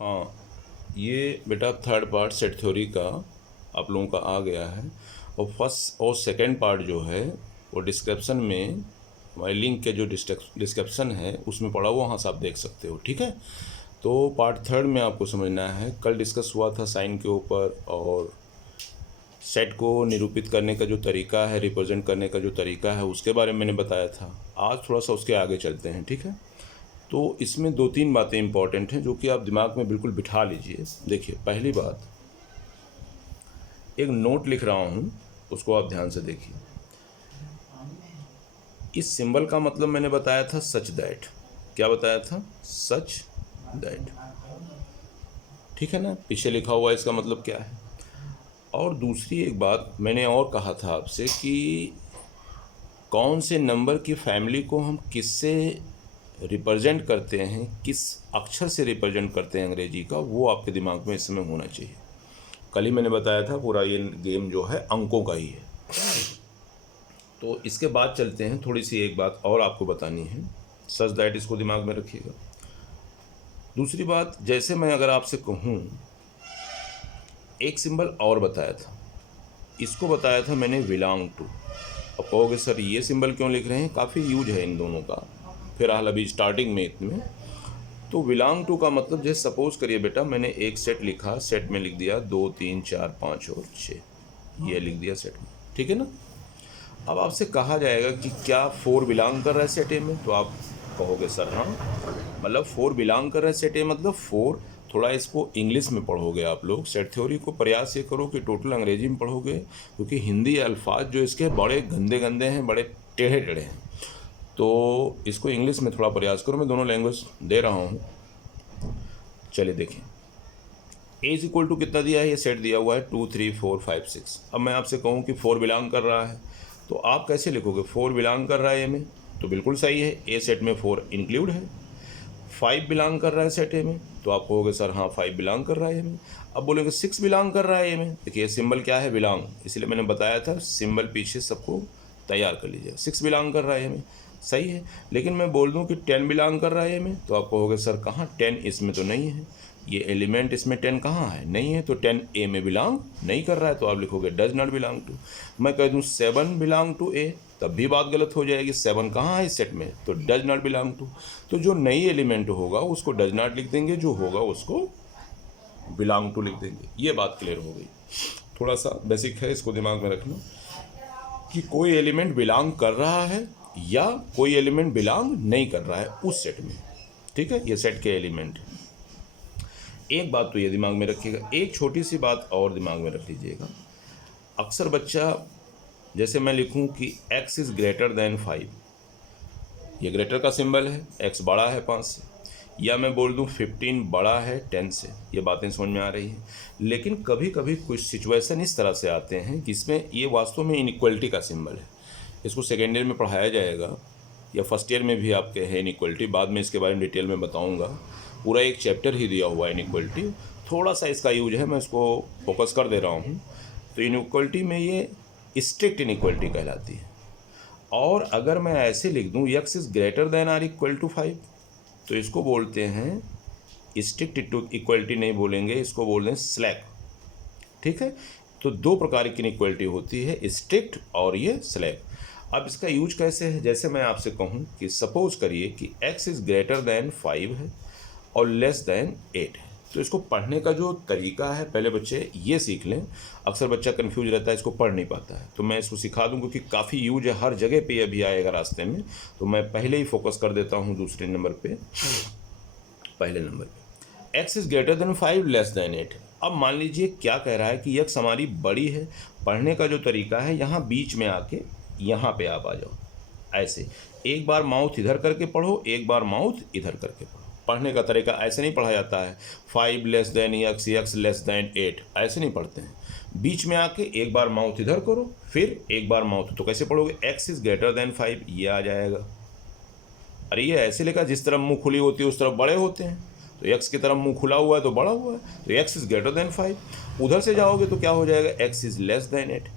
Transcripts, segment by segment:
हाँ, ये बेटा थर्ड पार्ट सेट थ्योरी का आप लोगों का आ गया है। और फर्स्ट और सेकंड पार्ट जो है वो डिस्क्रिप्शन में, हमारे लिंक के जो डिस्क्रिप्शन है उसमें पड़ा हुआ, वहाँ से आप देख सकते हो। ठीक है, तो पार्ट थर्ड में आपको समझना है। कल डिस्कस हुआ था साइन के ऊपर, और सेट को निरूपित करने का जो तरीका है, रिप्रेजेंट करने का जो तरीका है, उसके बारे में मैंने बताया था। आज थोड़ा सा उसके आगे चलते हैं। ठीक है, तो इसमें दो तीन बातें इंपॉर्टेंट हैं जो कि आप दिमाग में बिल्कुल बिठा लीजिए। देखिए, पहली बात, एक नोट लिख रहा हूँ, उसको आप ध्यान से देखिए। इस सिंबल का मतलब मैंने बताया था सच दैट। क्या बताया था? Such that. ठीक है ना, पीछे लिखा हुआ इसका मतलब क्या है। और दूसरी एक बात मैंने और कहा था आपसे कि कौन से नंबर की फैमिली को हम किससे रिप्रेजेंट करते हैं, किस अक्षर से रिप्रेजेंट करते हैं अंग्रेजी का, वो आपके दिमाग में इस समय होना चाहिए। कल ही मैंने बताया था पूरा ये गेम जो है अंकों का ही है। तो इसके बाद चलते हैं, थोड़ी सी एक बात और आपको बतानी है। सच दैट, इसको दिमाग में रखिएगा। दूसरी बात, जैसे मैं अगर आपसे कहूँ, एक सिंबल और बताया था, इसको बताया था मैंने बिलोंग टू। अब कहोगे सर ये सिंबल क्यों लिख रहे हैं, काफ़ी यूज है इन दोनों का फिलहाल अभी स्टार्टिंग में इतने। तो बिलोंग टू का मतलब, जैसे सपोज करिए बेटा मैंने एक सेट लिखा, सेट में लिख दिया 2 3 4 5 और 6, ये लिख दिया सेट में। ठीक है ना। अब आपसे कहा जाएगा कि क्या 4 बिलोंग कर रहा है सेट ए में, तो आप कहोगे सर हाँ, मतलब 4 बिलोंग कर रहा है सेट ए, मतलब 4। थोड़ा इसको इंग्लिश में पढ़ोगे आप लोग, सेट थ्योरी को प्रयास ये करो कि टोटल अंग्रेजी में पढ़ोगे, क्योंकि हिंदी अल्फाज जो इसके बड़े गंदे गंदे हैं, बड़े टेढ़े टेढ़े हैं। तो इसको इंग्लिश में थोड़ा प्रयास करो, मैं दोनों लैंग्वेज दे रहा हूँ। चलिए देखें, ए इज इक्वल टू कितना दिया है, ये सेट दिया हुआ है 2 3 4 5 6। अब मैं आपसे कहूँ कि 4 बिलोंग कर रहा है, तो आप कैसे लिखोगे? 4 बिलोंग कर रहा है ए में, तो बिल्कुल सही है, ए सेट में 4 इंक्लूड है। 5 बिलोंग कर रहा है सेट ए में, तो आप कहोगे सर हाँ 5 बिलोंग कर रहा है ए में। अब बोलेंगे 6 बिलोंग कर रहा है ए में। देखिए सिंबल क्या है, बिलोंग, इसलिए मैंने बताया था सिंबल पीछे सबको तैयार कर लीजिए। 6 बिलोंग कर रहा है ए में, सही है। लेकिन मैं बोल दूं कि 10 बिलोंग कर रहा है ए में, तो आप कहोगे सर कहाँ, 10 इसमें तो नहीं है, ये एलिमेंट इसमें 10 कहाँ है, नहीं है, तो 10 ए में बिलोंग नहीं कर रहा है, तो आप लिखोगे डज नॉट बिलोंग टू। मैं कह दूं 7 बिलोंग टू ए, तब भी बात गलत हो जाएगी, 7 कहाँ है इस सेट में, तो डज नॉट बिलोंग टू। तो जो नई एलिमेंट होगा उसको डज नॉट लिख देंगे, जो होगा उसको बिलोंग टू लिख देंगे। ये बात क्लियर हो गई। थोड़ा सा बेसिक है, इसको दिमाग में रखना कि कोई एलिमेंट बिलोंग कर रहा है या कोई एलिमेंट बिलोंग नहीं कर रहा है उस सेट में। ठीक है, ये सेट के एलिमेंट है। एक बात तो ये दिमाग में रखिएगा, एक छोटी सी बात और दिमाग में रख लीजिएगा। अक्सर बच्चा, जैसे मैं लिखूं कि x इज़ ग्रेटर दैन 5, ये ग्रेटर का सिंबल है, x बड़ा है 5 से, या मैं बोल दूं 15 बड़ा है 10 से, ये बातें समझ में आ रही हैं। लेकिन कभी कभी कुछ सिचुएशन इस तरह से आते हैं जिसमें ये वास्तव में इनइक्वलिटी का सिंबल है। इसको सेकेंड ईयर में पढ़ाया जाएगा या फर्स्ट ईयर में भी आपके है इनइक्वलिटी, बाद में इसके बारे में डिटेल में बताऊँगा। पूरा एक चैप्टर ही दिया हुआ है इनइक्वलिटी, थोड़ा सा इसका यूज है, मैं इसको फोकस कर दे रहा हूँ। तो इनइक्वलिटी में ये स्ट्रिक्ट इनइक्वलिटी कहलाती है। और अगर मैं ऐसे लिख दूँ x is greater than or equal to 5, तो इसको बोलते हैं स्ट्रिक्ट इक्वलिटी, नहीं बोलेंगे, इसको बोल दें स्लैक। ठीक है, तो दो प्रकार की इनइक्वलिटी होती है, स्ट्रिक्ट और ये स्लैक। अब इसका यूज कैसे है, जैसे मैं आपसे कहूँ कि सपोज करिए कि x इज़ ग्रेटर दैन 5 है और लेस दैन 8 है, तो इसको पढ़ने का जो तरीका है पहले बच्चे ये सीख लें। अक्सर बच्चा कंफ्यूज रहता है, इसको पढ़ नहीं पाता है, तो मैं इसको सिखा दूँ क्योंकि काफ़ी यूज है, हर जगह पे अभी आएगा रास्ते में। तो मैं पहले ही फोकस कर देता हूँ दूसरे नंबर पे, पहले नंबर पे x is greater than 5 less than 8। अब मान लीजिए क्या कह रहा है कि x हमारी बड़ी है। पढ़ने का जो तरीका है, यहाँ बीच में आके यहाँ पे आप आ जाओ, ऐसे एक बार माउथ इधर करके पढ़ो, एक बार माउथ इधर करके पढ़ो। पढ़ने का तरीका ऐसे नहीं पढ़ा जाता है 5 less than x less than 8, ऐसे नहीं पढ़ते हैं। बीच में आके एक बार माउथ इधर करो, फिर एक बार माउथ, तो कैसे पढ़ोगे, x इज़ ग्रेटर दैन 5, ये आ जाएगा। अरे ये ऐसे लिखा, जिस तरफ मुंह खुली होती है उस तरफ बड़े होते हैं, तो x की तरफ मुंह खुला हुआ है तो बड़ा हुआ है, तो x इज़ ग्रेटर दैन 5। उधर से जाओगे तो क्या हो जाएगा, x इज़ लेस दैन 8।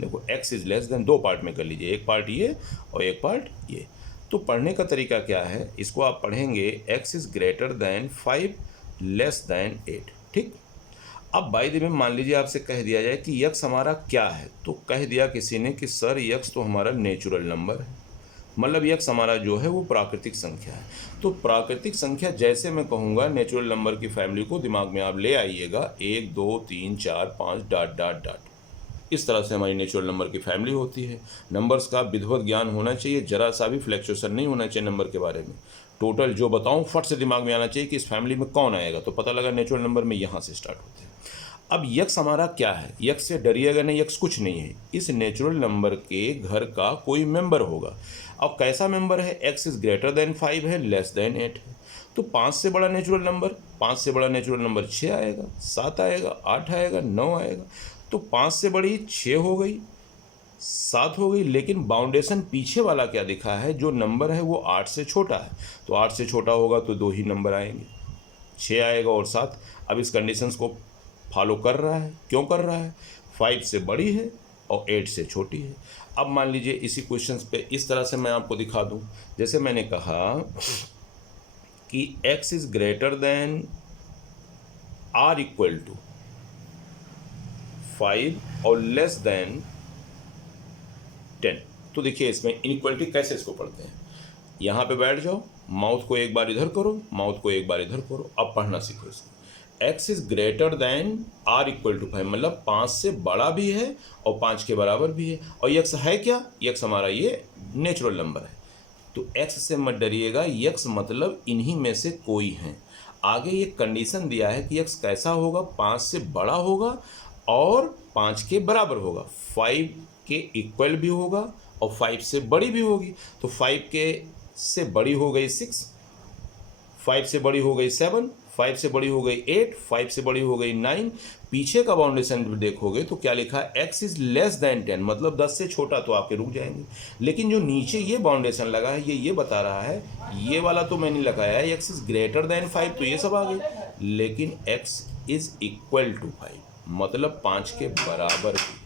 देखो x इज़ लेस दैन, दो पार्ट में कर लीजिए, एक पार्ट ये और एक पार्ट ये। तो पढ़ने का तरीका क्या है, इसको आप पढ़ेंगे x is greater than 5 less then 8। ठीक, अब बाय द वे मान लीजिए आपसे कह दिया जाए कि यक्स हमारा क्या है, तो कह दिया किसी ने कि सर यक्स तो हमारा नेचुरल नंबर है, मतलब यक्स हमारा जो है वो प्राकृतिक संख्या है। तो प्राकृतिक संख्या जैसे मैं कहूँगा नेचुरल नंबर की फैमिली को दिमाग में आप ले आइएगा, 1 2 3 4 5 डॉट डॉट डॉट, इस तरह से हमारी नेचुरल नंबर की फैमिली होती है। नंबर्स का विधिवत ज्ञान होना चाहिए, जरा सा भी फ्लैक्चुएशन नहीं होना चाहिए नंबर के बारे में। टोटल जो बताऊं फट से दिमाग में आना चाहिए कि इस फैमिली में कौन आएगा, तो पता लगा नेचुरल नंबर में यहाँ से स्टार्ट होते हैं। अब यक्स हमारा क्या है, यक्स से डरिएगा नहीं, यक्स कुछ नहीं है, इस नेचुरल नंबर के घर का कोई मेंबर होगा। अब कैसा मेंबर है, एक्स इज ग्रेटर देन 5 है, लेस देन 8 है। तो 5 से बड़ा नेचुरल नंबर, 5 से बड़ा नेचुरल नंबर 6 आएगा, 7 आएगा, 8 आएगा, 9 आएगा। तो 5 से बड़ी 6 हो गई, 7 हो गई, लेकिन बाउंडेशन पीछे वाला क्या दिखा है, जो नंबर है वो 8 से छोटा है। तो 8 से छोटा होगा तो 2 ही नंबर आएंगे, 6 आएगा और 7। अब इस कंडीशंस को फॉलो कर रहा है, क्यों कर रहा है, 5 से बड़ी है और 8 से छोटी है। अब मान लीजिए इसी क्वेश्चंस पे इस तरह से मैं आपको दिखा दूं, जैसे मैंने कहा कि x is greater than or equal to 5 और लेस देन 10। तो देखिए इसमें इनइक्वालिटी कैसे इसको पढ़ते हैं, यहाँ पे बैठ जाओ, माउथ को एक बार इधर करो, माउथ को एक बार इधर करो, अब पढ़ना सीखो इसको। x is greater than or equal to 5, मतलब 5 से बड़ा भी है और 5 के बराबर भी है। और x है क्या, x हमारा ये नेचुरल नंबर है। तो x से मत डरिएगा, x मतलब इन्हीं में से कोई है। आगे ये कंडीशन दिया है कि x कैसा होगा, 5 से बड़ा होगा और 5 के बराबर होगा, 5 के इक्वल भी होगा और 5 से बड़ी भी होगी। तो 5 के से बड़ी हो गई 6, 5 से बड़ी हो गई 7, 5 से बड़ी हो गई 8, 5 से बड़ी हो गई 9। पीछे का बाउंडेशन देखोगे तो क्या लिखा है, x इज लेस देन 10, मतलब 10 से छोटा, तो आपके रुक जाएंगे। लेकिन जो नीचे ये बाउंडेशन लगा है ये बता रहा है, ये वाला तो मैंने लगाया है x इज ग्रेटर देन 5, तो ये सब आ गए, लेकिन x इज इक्वल टू 5, मतलब 5 के बराबर भी,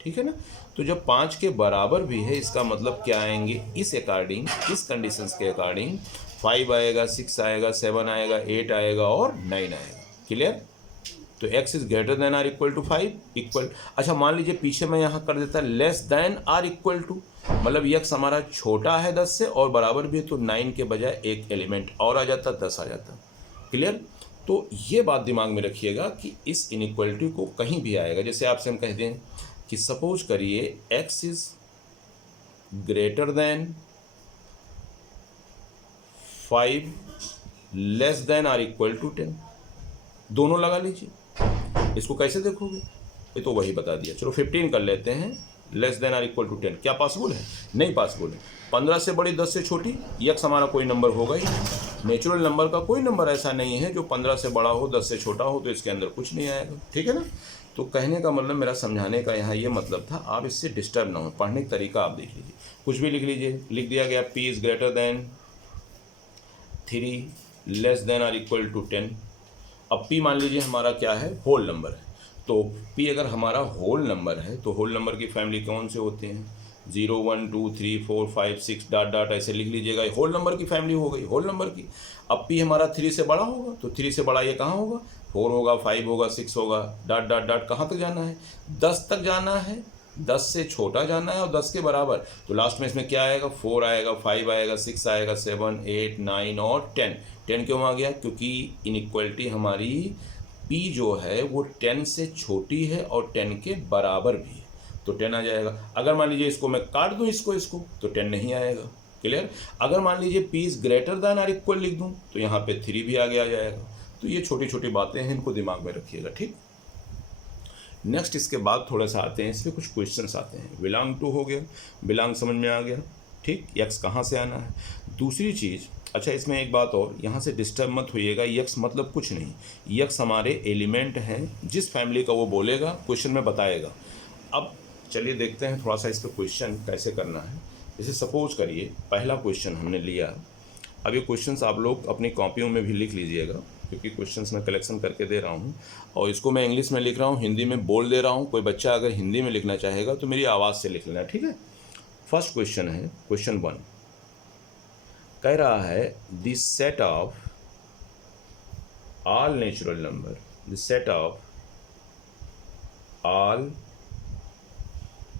ठीक है ना। तो जब 5 के बराबर भी है, इसका मतलब क्या आएंगे, इस अकॉर्डिंग, इस कंडीशंस के अकॉर्डिंग 5 आएगा, 6 आएगा, 7 आएगा, 8 आएगा और 9 आएगा। क्लियर। तो x is greater than or equal to 5 equal, अच्छा मान लीजिए पीछे मैं यहाँ कर देता less than or equal to, मतलब x हमारा छोटा है 10 से और बराबर भी है, तो 9 के बजाय एक एलिमेंट और आ जाता, 10 आ जाता। क्लियर। तो ये बात दिमाग में रखिएगा कि इस इनइक्वलिटी को कहीं भी आएगा, जैसे आपसे हम कह दें कि सपोज करिए x is greater than 5 less than or equal to 10, दोनों लगा लीजिए। इसको कैसे देखोगे, ये तो वही बता दिया। चलो 15 कर लेते हैं, less than or equal to 10, क्या पॉसिबल है, नहीं पॉसिबल है। 15 से बड़ी 10 से छोटी, यक्स हमारा कोई नंबर होगा ही, नेचुरल नंबर का कोई नंबर ऐसा नहीं है जो 15 से बड़ा हो 10 से छोटा हो, तो इसके अंदर कुछ नहीं आएगा, ठीक है ना। तो कहने का मतलब, मेरा समझाने का यहाँ ये मतलब था, आप इससे डिस्टर्ब ना हो, पढ़ने का तरीका आप देख लीजिए, कुछ भी लिख लीजिए। लिख दिया गया p is greater than 3 less than or equal to 10। अब p मान लीजिए हमारा क्या है, होल नंबर है। तो p अगर हमारा होल नंबर है तो होल नंबर की फैमिली कौन से होते हैं, 0 1 2 3 4 5 6 डॉट डॉट ऐसे लिख लीजिएगा, होल नंबर की फैमिली हो गई, होल नंबर की। अब p हमारा 3 से बड़ा होगा, तो 3 से बड़ा ये कहाँ होगा, 4 होगा, 5 होगा, 6 होगा, डॉट डॉट डॉट कहाँ तक जाना है, 10 तक जाना है, 10 से छोटा जाना है और 10 के बराबर। तो लास्ट में इसमें क्या आएगा, 4 आएगा, 5 आएगा, 6 आएगा, 7 8 9 और 10। 10 क्यों आ गया, क्योंकि इनइक्वलिटी हमारी p जो है वो 10 से छोटी है और 10 के बराबर भी है, तो 10 आ जाएगा। अगर मान लीजिए इसको मैं काट दूं, इसको तो 10 नहीं आएगा। क्लियर। अगर मान लीजिए p is greater than or equal लिख दूं, तो यहाँ पे 3 भी आगे आ जाएगा। तो ये छोटी छोटी बातें हैं, इनको दिमाग में रखिएगा, ठीक। नेक्स्ट इसके बाद थोड़ा सा आते हैं, इसमें कुछ क्वेश्चंस आते हैं। बिलोंग टू हो गया, बिलोंग समझ में आ गया, ठीक। यक्स कहाँ से आना है, दूसरी चीज़, अच्छा इसमें एक बात और, यहाँ से डिस्टर्ब मत होइएगा, यक्स मतलब कुछ नहीं, यक्स हमारे एलिमेंट हैं, जिस फैमिली का वो बोलेगा क्वेश्चन में बताएगा। अब चलिए देखते हैं थोड़ा सा इस पर क्वेश्चन कैसे करना है। जैसे सपोज करिए पहला क्वेश्चन हमने लिया, अब ये क्वेश्चंस आप लोग अपनी कॉपियों में भी लिख लीजिएगा, क्योंकि क्वेश्चंस मैं कलेक्शन करके दे रहा हूँ और इसको मैं इंग्लिश में लिख रहा हूँ, हिंदी में बोल दे रहा हूँ। कोई बच्चा अगर हिंदी में लिखना चाहेगा तो मेरी आवाज़ से लिख लेना, ठीक है। फर्स्ट क्वेश्चन है, क्वेश्चन 1 कह रहा है the set of all natural number, the set of all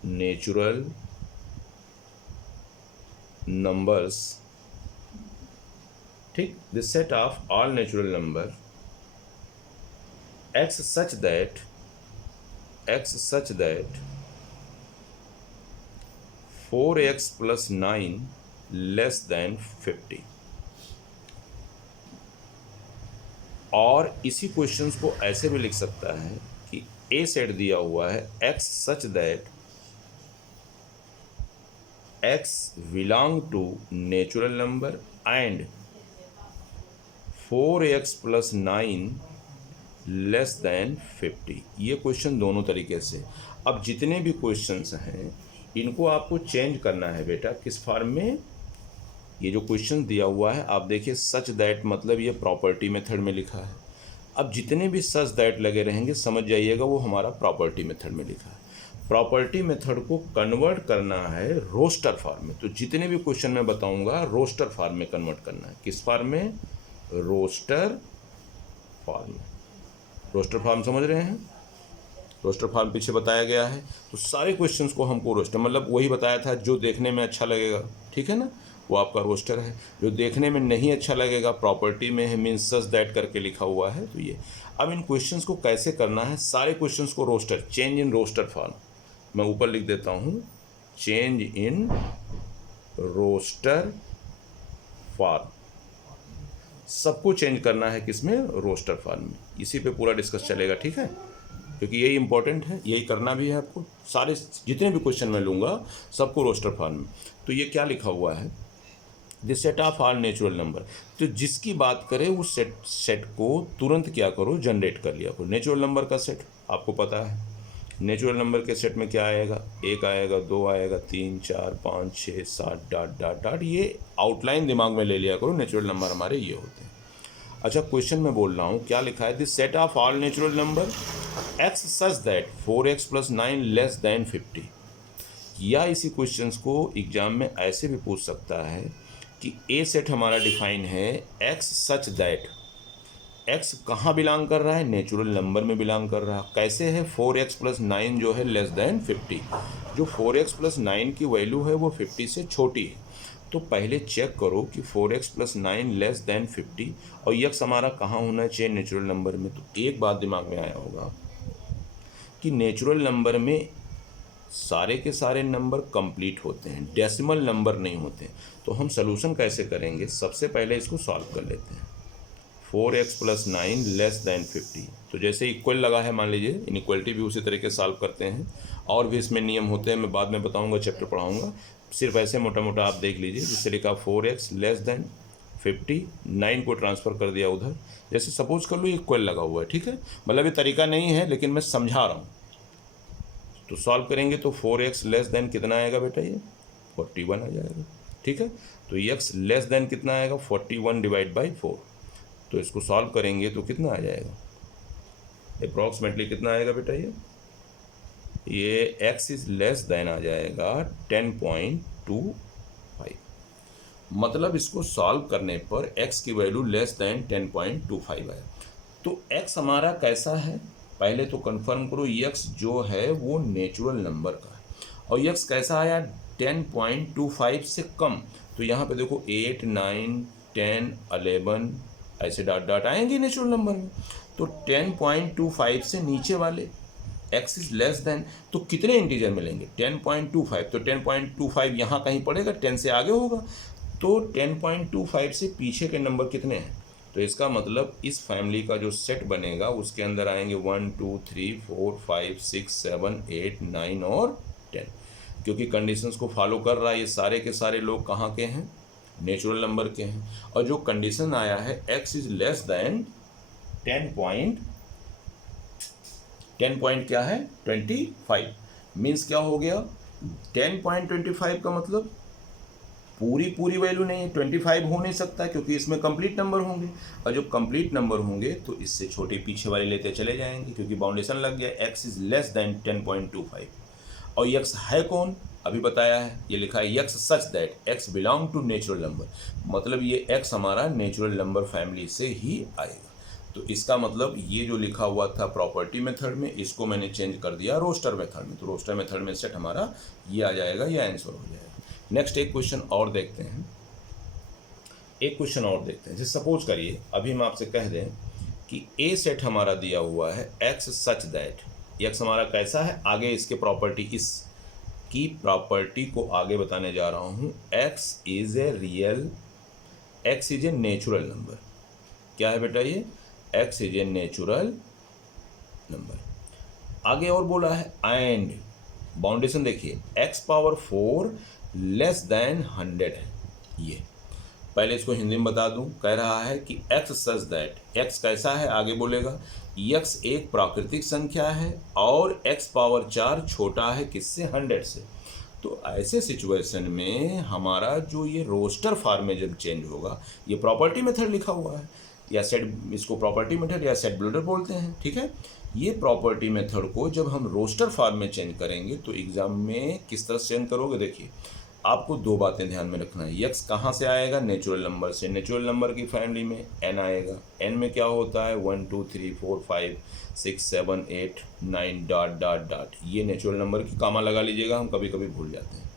natural numbers, ठीक, the set of all natural number x such that 4x plus 9 less than 50। और इसी क्वेश्चंस को ऐसे भी लिख सकता है कि ए सेट दिया हुआ है x such that x belong to natural number and 4x plus 9 less than 50। ये क्वेश्चन दोनों तरीके से। अब जितने भी क्वेश्चंस हैं इनको आपको चेंज करना है बेटा किस फॉर्म में। ये जो क्वेश्चन दिया हुआ है आप देखिए सच दैट मतलब ये प्रॉपर्टी मेथड में लिखा है। अब जितने भी सच दैट लगे रहेंगे समझ जाइएगा वो हमारा प्रॉपर्टी मेथड में लिखा है। प्रॉपर्टी मेथड को कन्वर्ट करना है रोस्टर फॉर्म में। तो जितने भी क्वेश्चन मैं बताऊंगा रोस्टर फॉर्म में कन्वर्ट करना है। किस फॉर्म में? रोस्टर फॉर्म में। रोस्टर फॉर्म समझ रहे हैं? रोस्टर फॉर्म पीछे बताया गया है। तो सारे क्वेश्चंस को हमको रोस्टर मतलब वही बताया था जो देखने में अच्छा लगेगा, ठीक है ना, वो आपका रोस्टर है। जो देखने में नहीं अच्छा लगेगा प्रॉपर्टी में है मीन्स सच दैट करके लिखा हुआ है। तो ये अब इन क्वेश्चंस को कैसे करना है, सारे क्वेश्चंस को roster, change in roster form. मैं ऊपर लिख देता हूँ चेंज इन रोस्टर फॉर्म। सबको चेंज करना है किसमें? रोस्टर फॉर्म में। इसी पे पूरा डिस्कस चलेगा, ठीक है, क्योंकि यही इंपॉर्टेंट है, यही करना भी है आपको। सारे जितने भी क्वेश्चन मैं लूँगा सबको रोस्टर फॉर्म में। तो ये क्या लिखा हुआ है? The set of all natural number. तो जिसकी बात करें उस सेट को तुरंत क्या करो, जनरेट कर लिया करो। नेचुरल नंबर का सेट आपको पता है। नेचुरल नंबर के सेट में क्या आएगा? 1 आएगा, 2 आएगा, 3 4 5 6 7 डॉट डॉट डॉट। ये आउटलाइन दिमाग में ले लिया करो। नेचुरल नंबर हमारे ये होते हैं। अच्छा क्वेश्चन में बोल रहा हूँ क्या लिखा है? This set of all natural number x such that 4x plus 9 less than 50। या इसी क्वेश्चंस को एग्जाम में ऐसे भी पूछ सकता है कि ए सेट हमारा डिफाइन है x सच दैट x कहाँ बिलोंग कर रहा है? नेचुरल नंबर में बिलोंग कर रहा है। कैसे है? 4x प्लस 9 जो है लेस देन 50। जो 4x प्लस 9 की वैल्यू है वो 50 से छोटी है। तो पहले चेक करो कि 4x प्लस 9 लेस देन 50 और x हमारा कहाँ होना चाहिए? नेचुरल नंबर में। तो एक बात दिमाग में आया होगा कि नेचुरल नंबर में सारे के सारे नंबर कंप्लीट होते हैं, डेसिमल नंबर नहीं होते। तो हम सलूशन कैसे करेंगे? सबसे पहले इसको सॉल्व कर लेते हैं। 4x plus 9 less than 50। तो जैसे इक्वल लगा है मान लीजिए, इनइक्वलिटी भी उसी तरीके सॉल्व करते हैं। और भी इसमें नियम होते हैं, मैं बाद में बताऊंगा, चैप्टर पढ़ाऊंगा। सिर्फ ऐसे मोटा मोटा आप देख लीजिए। जिससे लिखा 4x लेस देन 50, 9 को ट्रांसफ़र कर दिया उधर। जैसे सपोज कर लो इक्वल लगा हुआ है, ठीक है, मतलब ये तरीका नहीं है लेकिन मैं समझा रहा हूँ। तो सॉल्व करेंगे तो 4x लेस देन कितना आएगा बेटा? ये 41 आ जाएगा, ठीक है। तो x लेस देन कितना आएगा? 41 डिवाइड बाई 4। तो इसको सॉल्व करेंगे तो कितना आ जाएगा? अप्रॉक्सीमेटली कितना आएगा बेटा? ये x इज लेस देन आ जाएगा 10.25। मतलब इसको सॉल्व करने पर x की वैल्यू लेस देन 10.25 है। तो x हमारा कैसा है? पहले तो कंफर्म करो x जो है वो नेचुरल नंबर का है। और x कैसा आया? 10.25 से कम। तो यहाँ पे देखो 8 9 10 11 ऐसे डॉट डॉट आएंगे नेचुरल नंबर में। तो 10.25 से नीचे वाले x इज लेस देन, तो कितने इंटीजर मिलेंगे? 10.25। तो 10.25 यहाँ कहीं पड़ेगा, 10 से आगे होगा। तो 10.25 से पीछे के नंबर कितने हैं? तो इसका मतलब इस फैमिली का जो सेट बनेगा उसके अंदर आएंगे 1 2 3 4 5 6 7 8 9 और 10। क्योंकि कंडीशंस को फॉलो कर रहा है। ये सारे के सारे लोग कहाँ के हैं? नेचुरल नंबर के हैं। और जो कंडीशन आया है x इज लेस देन 10 क्या है? 25। मीन्स क्या हो गया? 10.25 का मतलब पूरी वैल्यू नहीं है, 25 हो नहीं सकता क्योंकि इसमें कंप्लीट नंबर होंगे। और जो कंप्लीट नंबर होंगे तो इससे छोटे पीछे वाले लेते चले जाएंगे क्योंकि बाउंडेशन लग गया। x is less then 10.25। और x है कौन? अभी बताया है, ये लिखा है x such that x belong to natural number. मतलब ये x हमारा नेचुरल नंबर फैमिली से ही आएगा। तो इसका मतलब ये जो लिखा हुआ था प्रॉपर्टी मेथड में, इसको मैंने चेंज कर दिया रोस्टर मेथड में, तो रोस्टर मेथड में सेट हमारा ये आ जाएगा, ये आंसर हो जाएगा। नेक्स्ट एक क्वेश्चन और देखते हैं, जैसे सपोज करिए अभी हम आपसे कह दें कि ए सेट हमारा दिया हुआ है एक्स सच दैट, एक्स हमारा कैसा है, आगे इसके प्रॉपर्टी, इस की प्रॉपर्टी को आगे बताने जा रहा हूँ। X is a natural number. क्या है बेटा ये? X is a natural number. आगे और बोला है एंड बाउंडेशन देखिए, एक्स पावर 4 लेस देन 100 है। ये पहले इसको हिंदी में बता दूं, कह रहा है कि एक्स सच दैट, एक्स कैसा है, आगे बोलेगा एक्स एक प्राकृतिक संख्या है और एक्स पावर 4 छोटा है किससे? 100 से। तो ऐसे सिचुएशन में हमारा जो ये रोस्टर फॉर्म में जब चेंज होगा, ये प्रॉपर्टी मेथड लिखा हुआ है या सेट, इसको प्रॉपर्टी मेथड या सेट बिल्डर बोलते हैं, ठीक है। ये प्रॉपर्टी मेथड को जब हम रोस्टर फॉर्म में चेंज करेंगे तो एग्जाम में किस तरह से चेंज करोगे, देखिए आपको दो बातें ध्यान में रखना है। एक्स कहाँ से आएगा? नेचुरल नंबर से। नेचुरल नंबर की फैमिली में एन आएगा। एन में क्या होता है? 1 2 3 4 5 6 7 8 9 डॉट डॉट डॉट। ये नेचुरल नंबर की कामा लगा लीजिएगा, हम कभी कभी भूल जाते हैं।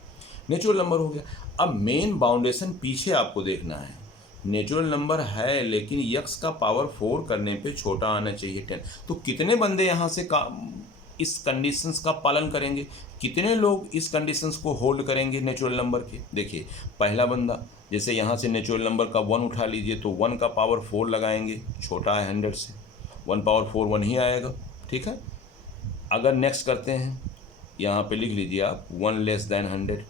नेचुरल नंबर हो गया। अब मेन बाउंडेशन पीछे आपको देखना है। नेचुरल नंबर है लेकिन यक्स का पावर 4 करने पे छोटा आना चाहिए 10। तो कितने बंदे यहाँ से इस कंडीशंस का पालन करेंगे? कितने लोग इस कंडीशंस को होल्ड करेंगे नेचुरल नंबर के? देखिए पहला बंदा, जैसे यहाँ से नेचुरल नंबर का 1 उठा लीजिए तो 1 का पावर 4 लगाएंगे, छोटा है 100 से, 1 पावर 4 1 ही आएगा, ठीक है। अगर नेक्स्ट करते हैं, यहाँ पे लिख लीजिए आप 1 लेस देन 100।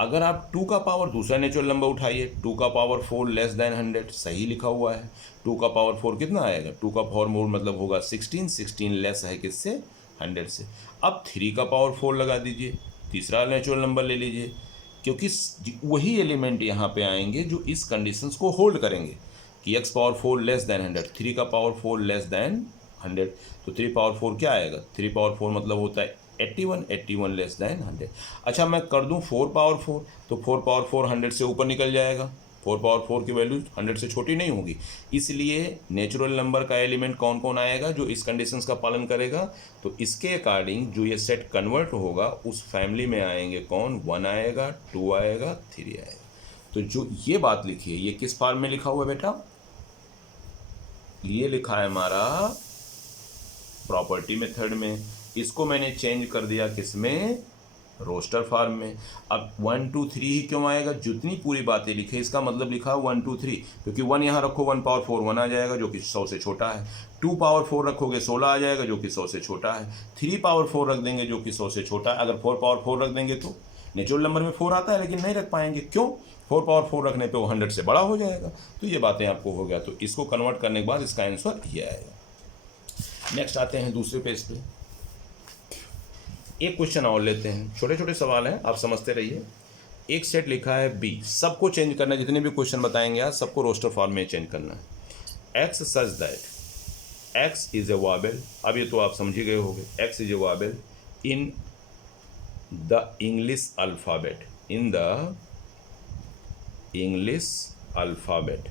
अगर आप 2 का पावर, दूसरा नेचुरल नंबर उठाइए, 2 का पावर 4 लेस देन 100, सही लिखा हुआ है। 2 का पावर 4 कितना आएगा? 2 का पावर 4 मतलब होगा 16, 16 लेस है किससे? 100 से। अब 3 का पावर 4 लगा दीजिए, तीसरा नेचुरल नंबर ले लीजिए, क्योंकि वही एलिमेंट यहाँ पे आएंगे जो इस कंडीशंस को होल्ड करेंगे कि x पावर 4 लेस देन 100, 3 का पावर 4 लेस देन 100, तो 3 पावर 4 क्या आएगा? 3 पावर 4 मतलब होता है 81, 81 लेस देन 100। अच्छा मैं कर दूं 4 पावर 4, तो 4 पावर 4 100 से ऊपर निकल जाएगा। 4 पावर 4 की वैल्यू 100 से छोटी नहीं होगी, इसलिए नेचुरल नंबर का एलिमेंट कौन कौन आएगा जो इस कंडीशंस का पालन करेगा? तो इसके अकॉर्डिंग जो ये सेट कन्वर्ट होगा उस फैमिली में आएंगे कौन? 1 आएगा, 2 आएगा, 3 आएगा। तो जो ये बात लिखी है ये किस फॉर्म में लिखा हुआ है बेटा? ये लिखा है हमारा प्रॉपर्टी मेथड में, इसको मैंने चेंज कर दिया किस में? रोस्टर फॉर्म में। अब 1 2 3 ही क्यों आएगा? जितनी पूरी बातें लिखी इसका मतलब लिखा 1 2 3, क्योंकि 1 यहाँ रखो 1 पावर 4 1 आ जाएगा जो कि 100 से छोटा है। 2 पावर 4 रखोगे 16 आ जाएगा जो कि 100 से छोटा है। 3 पावर 4 रख देंगे जो कि 100 से छोटा है। अगर 4 पावर 4 रख देंगे तो नेचुरल नंबर में 4 आता है लेकिन नहीं रख पाएंगे, क्यों? 4 पावर 4 रखने पे वो 100 से बड़ा हो जाएगा। तो ये बातें आपको हो गया, तो इसको कन्वर्ट करने के बाद इसका आंसर ये आएगा। नेक्स्ट आते हैं दूसरे पेज पे, एक क्वेश्चन और लेते हैं, छोटे छोटे सवाल हैं, आप समझते रहिए। एक सेट लिखा है बी, सबको चेंज करना है, जितने भी क्वेश्चन बताएंगे आज सबको रोस्टर फॉर्म में चेंज करना है। X such that x is A vowel, अब ये तो आप समझ ही गए होंगे, x is A vowel in the English alphabet, in the English alphabet,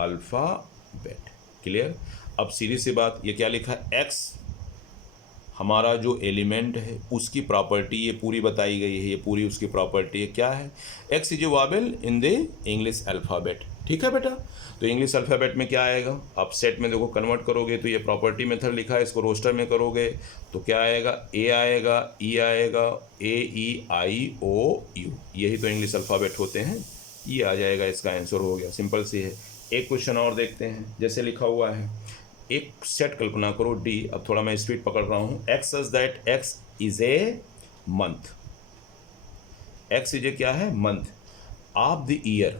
alphabet, clear. अब सीधी सी बात, ये क्या लिखा है? एक्स हमारा जो एलिमेंट है उसकी प्रॉपर्टी ये पूरी बताई गई है, ये पूरी उसकी प्रॉपर्टी है, क्या है? X is A vowel in the English alphabet, ठीक है बेटा। तो इंग्लिश अल्फ़ाबेट में क्या आएगा? आप सेट में देखो कन्वर्ट करोगे तो ये प्रॉपर्टी मेथड लिखा है, इसको रोस्टर में करोगे तो क्या आएगा? ए आएगा, ई आएगा, ए ई आई ओ यू, यही तो इंग्लिश अल्फ़ाबेट होते हैं, ये आ जाएगा, इसका आंसर हो गया, सिंपल सी है। एक क्वेश्चन और देखते हैं, जैसे लिखा हुआ है, एक सेट कल्पना करो डी, अब थोड़ा मैं स्पीड पकड़ रहा हूँ। X such that x is a month, x is ए क्या है? मंथ ऑफ द ईयर,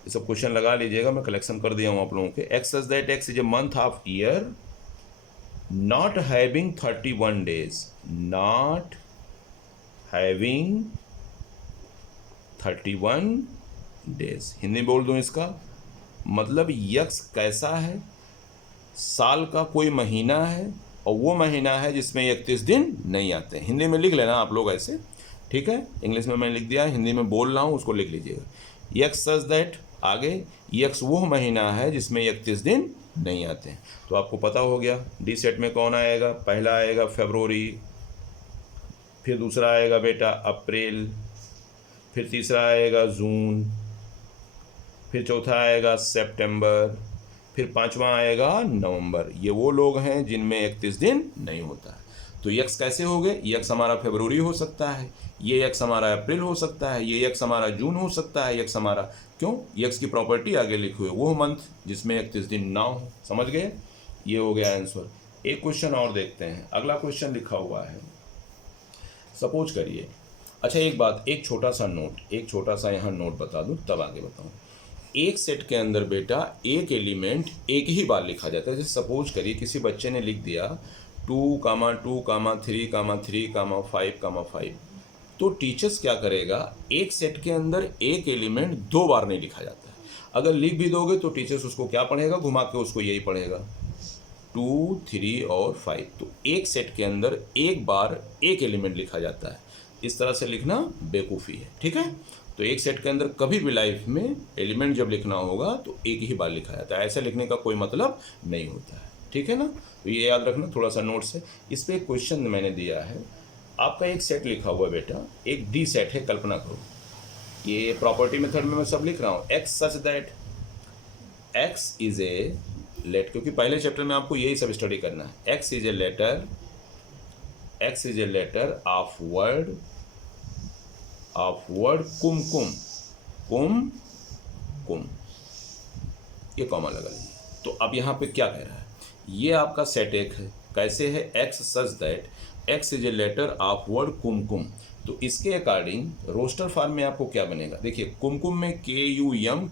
ये सब क्वेश्चन लगा लीजिएगा, मैं कलेक्शन कर दिया हूँ आप लोगों के। X such that x is a month of year not having 31 days, not having 31 days, Hindi बोल दूँ इसका मतलब यक्स कैसा है? साल का कोई महीना है और वो महीना है जिसमें 31 दिन नहीं आते। हिंदी में लिख लेना आप लोग ऐसे, ठीक है। इंग्लिश में मैंने लिख दिया, हिंदी में बोल रहा हूँ, उसको लिख लीजिएगा। एक्स सच दैट आगे यक्स वो महीना है जिसमें 31 दिन नहीं आते हैं। तो आपको पता हो गया डी सेट में कौन आएगा, पहला आएगा फरवरी, फिर दूसरा आएगा बेटा अप्रैल, फिर तीसरा आएगा जून, फिर चौथा आएगा सितंबर, फिर पांचवा आएगा नवंबर। ये वो लोग हैं जिनमें 31 दिन नहीं होता है। तो यक्स कैसे हो गए, यक्स हमारा फरवरी हो सकता है, ये यक्स हमारा अप्रैल हो सकता है, ये यक्स हमारा जून हो सकता है, यक्स हमारा, क्यों, यक्स की प्रॉपर्टी आगे लिखी हुई वो मंथ जिसमें 31 दिन ना हो। समझ गए, ये हो गया आंसर। एक क्वेश्चन और देखते हैं। अगला क्वेश्चन लिखा हुआ है, सपोज करिए, अच्छा एक बात, एक छोटा सा नोट, एक छोटा सा यहाँ नोट बता दूँ तब आगे बताऊँ। एक सेट के अंदर बेटा एक एलिमेंट एक ही बार लिखा जाता है। जैसे सपोज करिए किसी बच्चे ने लिख दिया 2, 2, 3, 3, 5, 5, तो टीचर्स क्या करेगा, एक सेट के अंदर एक एलिमेंट दो बार नहीं लिखा जाता है। अगर लिख भी दोगे तो टीचर्स उसको क्या पढ़ेगा, घुमा के उसको यही पढ़ेगा 2, 3 और 5। तो एक सेट के अंदर एक बार एक एलिमेंट लिखा जाता है। इस तरह से लिखना बेवकूफ़ी है, ठीक है। तो एक सेट के अंदर कभी भी लाइफ में एलिमेंट जब लिखना होगा तो एक ही बार लिखा जाता है, ऐसे लिखने का कोई मतलब नहीं होता है, ठीक है ना। तो ये याद रखना, थोड़ा सा नोट्स है। इस पर एक क्वेश्चन मैंने दिया है, आपका एक सेट लिखा हुआ है बेटा, एक डी सेट है, कल्पना करो। ये प्रॉपर्टी मेथड में मैं सब लिख रहा हूँ, x such that x is a late, क्योंकि पहले चैप्टर में आपको यही सब स्टडी करना है। X is a letter, X is a letter of word kumkum, kum, ये कॉमा लगा लीजिए। तो अब यहाँ पे क्या कह रहा है, ये आपका सेट एक है, कैसे है, x such that x is a letter of word kumkum. तो इसके अकॉर्डिंग रोस्टर फॉर्म में आपको क्या बनेगा, देखिए कुमकुम में KUM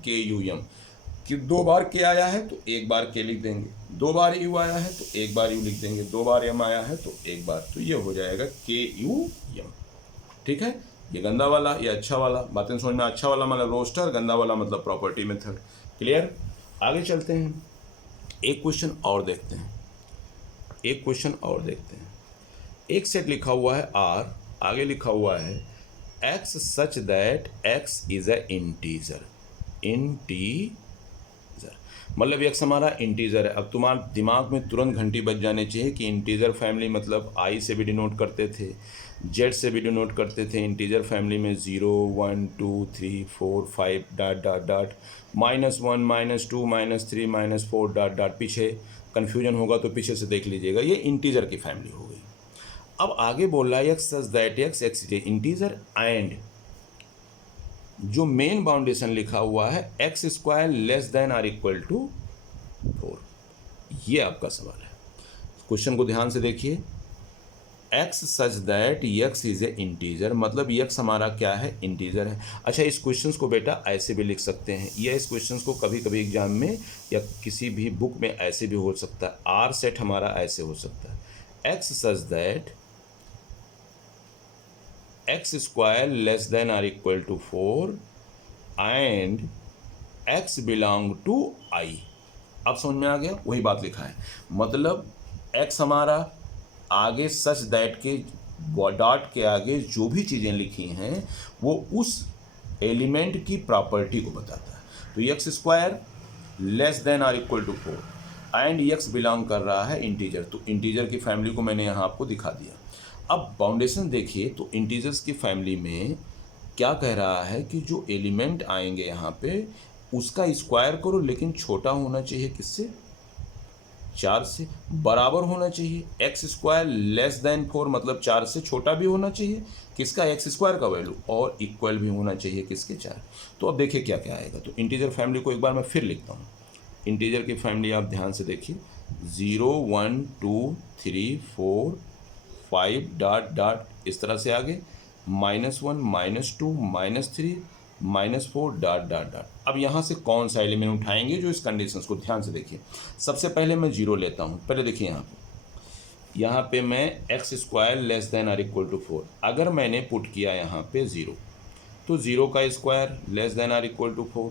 कि दो बार के आया है तो एक बार के लिख देंगे, दो बार यू आया है तो एक बार यू लिख देंगे, दो बार एम आया है तो एक बार, तो ये हो जाएगा KUM, ठीक है। ये गंदा वाला, ये अच्छा वाला, बातें समझ में, अच्छा वाला मतलब रोस्टर, गंदा वाला मतलब प्रॉपर्टी मेथड। क्लियर, आगे चलते हैं, एक क्वेश्चन और देखते हैं, एक क्वेश्चन और देखते हैं। एक सेट लिखा हुआ है आर, आगे लिखा हुआ है x such that x is a integer, मतलब एक्स हमारा इंटीजर है। अब तुम्हारे दिमाग में तुरंत घंटी बज जाने चाहिए कि इंटीजर फैमिली मतलब आई से भी डिनोट करते थे, जेड से भी डिनोट करते थे। इंटीजर फैमिली में 0, 1, 2, 3, 4, 5 dot dot dot, -1, -2, -3, -4 dot dot. पीछे कन्फ्यूजन होगा तो पीछे से देख लीजिएगा, ये इंटीजर की फैमिली हो गई। अब आगे बोल रहा है x such that x is a integer and, जो मेन बाउंडेशन लिखा हुआ है x² less than or equal to 4। ये आपका सवाल है, क्वेश्चन को ध्यान से देखिए। x such that x is a integer, मतलब x हमारा क्या है, इंटीजर है। अच्छा, इस क्वेश्चन को बेटा ऐसे भी लिख सकते हैं, या इस क्वेश्चन को कभी कभी एग्जाम में या किसी भी बुक में ऐसे भी हो सकता है। आर सेट हमारा ऐसे हो सकता है, x such that x² less than or equal to 4 and x belong to I। अब समझ में आ गया, वही बात लिखा है, मतलब x हमारा आगे सच दैट के डॉट के आगे जो भी चीज़ें लिखी हैं वो उस एलिमेंट की प्रॉपर्टी को बताता है। तो x² less than or equal to 4 and x belong कर रहा है इंटीजर, तो इंटीजर की फैमिली को मैंने यहाँ आपको दिखा दिया। अब बाउंडेशन देखिए, तो इंटीजर्स की फैमिली में क्या कह रहा है कि जो एलिमेंट आएंगे यहाँ पे उसका स्क्वायर करो, लेकिन छोटा होना चाहिए किससे, 4 से, बराबर होना चाहिए x² लेस देन 4, मतलब 4 से छोटा भी होना चाहिए किसका, x² का वैल्यू, और इक्वल भी होना चाहिए किसके, 4। तो अब देखिए क्या क्या आएगा। तो इंटीजर फैमिली को एक बार मैं फिर लिखता हूँ। इंटीजर की फैमिली आप ध्यान से देखिए, 0, 1, 2, 3, 4, 5 डॉट डॉट, इस तरह से आगे -1, -2, -3, -4 डॉट डॉट डॉट। अब यहाँ से कौन सा एलिमेंट उठाएंगे जो इस कंडीशंस को, ध्यान से देखिए। सबसे पहले मैं 0 लेता हूँ, पहले देखिए यहाँ पे मैं x² less than or equal to 4, अगर मैंने पुट किया यहाँ पे 0, तो 0 का square less than or equal to 4,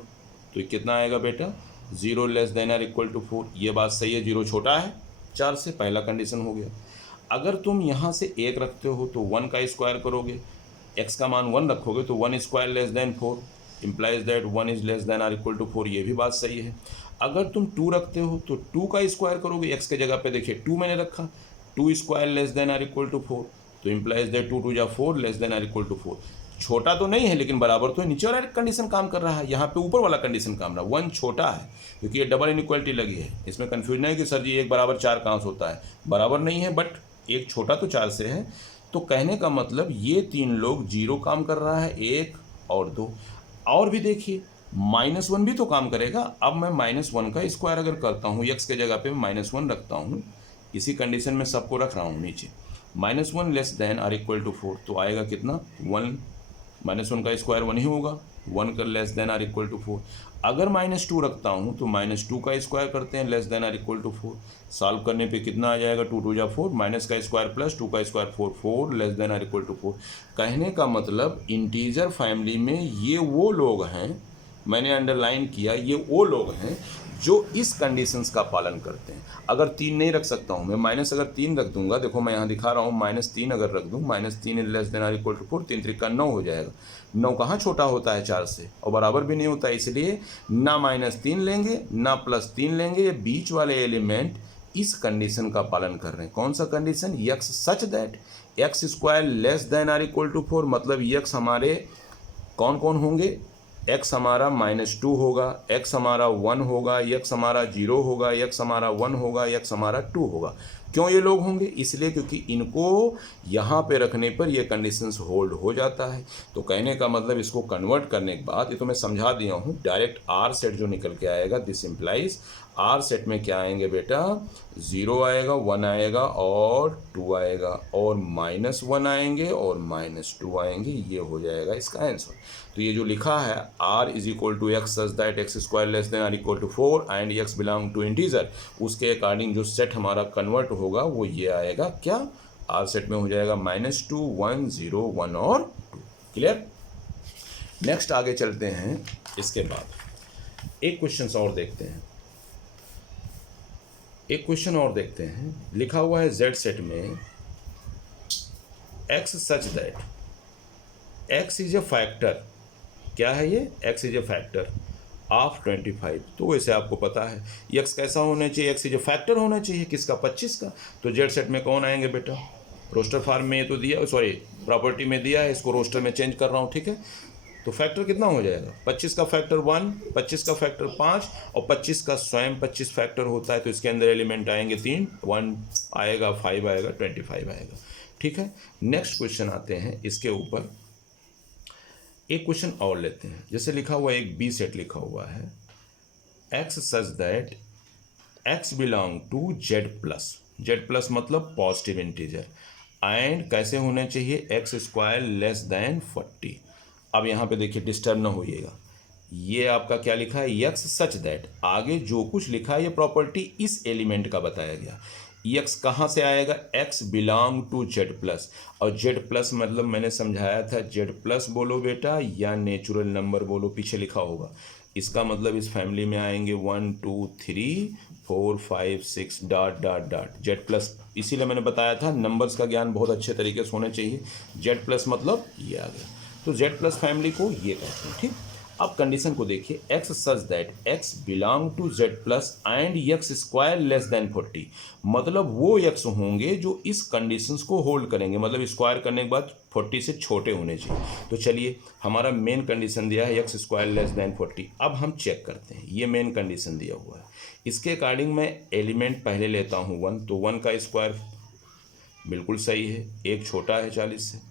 तो ये कितना आएगा बेटा, 0 less than or equal to 4। ये बात सही है, 0 छोटा है 4 से, पहला कंडीशन हो गया। अगर तुम यहाँ से 1 रखते हो तो 1 का स्क्वायर करोगे, x का मान 1 रखोगे तो 1² less than 4, implies that 1 is less than or equal to 4, ये भी बात सही है। अगर तुम 2 रखते हो तो 2 का स्क्वायर करोगे, x के जगह पे देखिए 2 मैंने रखा, 2 square less than or equal to 4, तो इम्प्लाइज दैट 2 2 जा 4 less than or equal to 4। छोटा तो नहीं है लेकिन बराबर तो है, नीचे वाला कंडीशन काम कर रहा है, यहाँ पे ऊपर वाला कंडीशन काम रहा है। 1 छोटा है क्योंकि ये डबल इनइक्वालिटी लगी है। इसमें कन्फ्यूजन है कि सर जी 1 बराबर 4 कहाँ से होता है, बराबर नहीं है, बट एक छोटा तो 4 से है। तो कहने का मतलब ये 3 लोग 0 काम कर रहा है, 1 और 2। और भी देखिए -1 भी तो काम करेगा। अब मैं -1 का स्क्वायर अगर करता हूँ, x के जगह पे -1 रखता हूँ, इसी कंडीशन में सबको रख रहा हूँ नीचे, -1 less than or equal to 4, तो आएगा कितना 1, -1 का स्क्वायर 1 ही होगा, 1 का less than or equal to 4। अगर -2 रखता हूँ तो -2 का स्क्वायर करते हैं, less than or equal to 4। Solve करने पे कितना आ जाएगा, 2 2 जा 4, माइनस का स्क्वायर प्लस 2 का square 4, 4 less than or equal to 4। कहने का मतलब इंटीजर फैमिली में ये वो लोग हैं, मैंने अंडरलाइन किया, ये वो लोग हैं जो इस कंडीशंस का पालन करते हैं। अगर 3 नहीं रख सकता हूँ मैं, माइनस अगर 3 रख दूंगा, देखो मैं यहाँ दिखा रहा हूँ, -3 अगर रख दूँ, -3 less than or equal to 4, 3 3 का 9 हो जाएगा। 9 कहाँ छोटा होता है 4 से, और बराबर भी नहीं होता है, इसलिए ना -3 लेंगे ना +3 लेंगे। ये बीच वाले एलिमेंट इस कंडीशन का पालन कर रहे हैं। कौन सा condition, x such that x square less than or equal to 4, मतलब x हमारे कौन कौन होंगे, x हमारा -2 होगा, x हमारा 1 होगा, x हमारा 0 होगा, x हमारा 1 होगा, x हमारा 2 होगा। क्यों ये लोग होंगे, इसलिए क्योंकि इनको यहाँ पे रखने पर ये कंडीशंस होल्ड हो जाता है। तो कहने का मतलब इसको कन्वर्ट करने के बाद, ये तो मैं समझा दिया हूँ, डायरेक्ट आर सेट जो निकल के आएगा, दिस इम्प्लाइज आर सेट में क्या आएंगे बेटा, 0 आएगा, 1 आएगा और 2 आएगा, और -1 आएंगे और -2 आएंगे, ये हो जाएगा इसका आंसर। तो ये जो लिखा है r is equal to x such that x square less than or equal to 4 and x belong to integer, उसके अकॉर्डिंग जो सेट हमारा कन्वर्ट होगा वो ये आएगा, क्या r सेट में हो जाएगा -2 1 0 1 और 2। क्लियर। नेक्स्ट आगे चलते हैं। इसके बाद एक क्वेश्चन और देखते हैं, एक क्वेश्चन और देखते हैं। लिखा हुआ है z सेट में x such that x is a factor, क्या है ये, x is a factor of 25। तो वैसे आपको पता है x कैसा होना चाहिए, x इज ए फैक्टर होना चाहिए, किसका, 25 का। तो z सेट में कौन आएंगे बेटा, रोस्टर फॉर्म में ये तो दिया, सॉरी प्रॉपर्टी में दिया है, इसको रोस्टर में चेंज कर रहा हूँ, ठीक है। तो फैक्टर कितना हो जाएगा, 25 का फैक्टर 1, 25 का फैक्टर 5 और 25 का स्वयं 25 फैक्टर होता है, तो इसके अंदर एलिमेंट आएंगे 3, 1 आएगा, 5 आएगा, 25 आएगा, ठीक है। नेक्स्ट क्वेश्चन आते हैं, इसके ऊपर एक क्वेश्चन और लेते हैं। जैसे लिखा हुआ है, एक बी सेट लिखा हुआ है, x such that x belong to z+ मतलब पॉजिटिव इंटीजर, एंड कैसे होने चाहिए, x स्क्वायर लेस देन 40। अब यहाँ पे देखिए डिस्टर्ब ना होइएगा, ये आपका क्या लिखा है, x सच दैट, आगे जो कुछ लिखा है ये प्रॉपर्टी इस एलिमेंट का बताया गया। x कहाँ से आएगा, x बिलोंग टू z+, और z+ मतलब मैंने समझाया था, z+ बोलो बेटा या नेचुरल नंबर बोलो, पीछे लिखा होगा। इसका मतलब इस फैमिली में आएंगे 1 2 3 4 5 6 डॉट डॉट डॉट z+, इसीलिए मैंने बताया था नंबर्स का ज्ञान बहुत अच्छे तरीके से होना चाहिए। z+ मतलब ये आ गया, तो z+ फैमिली को ये कहते हैं, ठीक। अब कंडीशन को देखिए, x such that x belong to z+ and x square less than 40, मतलब वो x होंगे जो इस कंडीशंस को होल्ड करेंगे, मतलब स्क्वायर करने के बाद 40 से छोटे होने चाहिए। तो चलिए, हमारा मेन कंडीशन दिया है x स्क्वायर लेस देन 40। अब हम चेक करते हैं, ये मेन कंडीशन दिया हुआ है, इसके अकॉर्डिंग मैं एलिमेंट पहले लेता हूँ 1, तो 1 का स्क्वायर बिल्कुल सही है, एक छोटा है 40 से।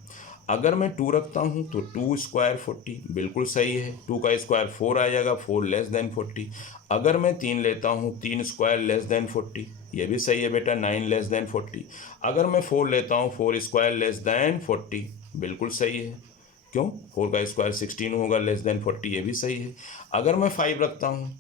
अगर मैं 2 रखता हूँ तो 2 स्क्वायर 40 बिल्कुल सही है, 2 का स्क्वायर 4 आ जाएगा, 4 लेस देन 40। अगर मैं 3 लेता हूँ, 3 स्क्वायर लेस देन 40, ये भी सही है बेटा, 9 लेस देन 40। अगर मैं 4 लेता हूँ, 4 स्क्वायर लेस देन 40 बिल्कुल सही है, क्यों, 4 का स्क्वायर 16 होगा, लेस देन 40, ये भी सही है। अगर मैं 5 रखता हूँ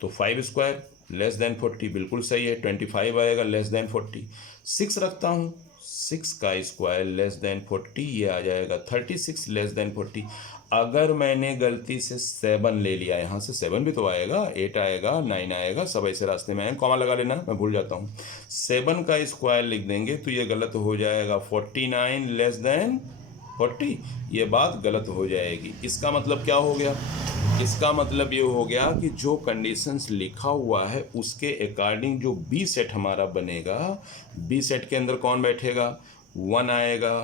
तो 5 स्क्वायर लेस देन 40 बिल्कुल सही है, 25 आएगा, लेस देन 40। 6 रखता हूँ, 6 का स्क्वायर लेस देन 40, ये आ जाएगा 36 लेस देन 40। अगर मैंने गलती से 7 ले लिया, यहाँ से 7 भी तो आएगा, 8 आएगा, 9 आएगा, सब ऐसे रास्ते में आएंगे, कॉमा लगा लेना, मैं भूल जाता हूँ। 7 का स्क्वायर लिख देंगे तो ये गलत हो जाएगा, 49 लेस देन 40, ये बात गलत हो जाएगी। इसका मतलब क्या हो गया? इसका मतलब ये हो गया कि जो कंडीशंस लिखा हुआ है उसके अकॉर्डिंग जो बी सेट हमारा बनेगा, बी सेट के अंदर कौन बैठेगा? 1 आएगा,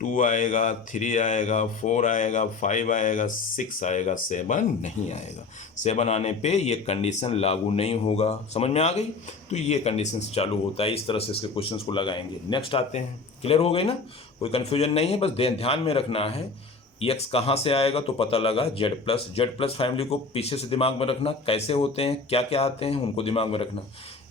2 आएगा, 3 आएगा, 4 आएगा, 5 आएगा, 6 आएगा, 7 नहीं आएगा। 7 आने पे ये कंडीशन लागू नहीं होगा। समझ में आ गई? तो ये कंडीशंस चालू होता है। इस तरह से इसके क्वेश्चंस को लगाएंगे। नेक्स्ट आते हैं। क्लियर हो गई ना? कोई कन्फ्यूजन नहीं है, बस ध्यान में रखना है एक्स कहाँ से आएगा तो पता लगा जेड प्लस फैमिली को पीछे से दिमाग में रखना। कैसे होते हैं, क्या क्या आते हैं, उनको दिमाग में रखना।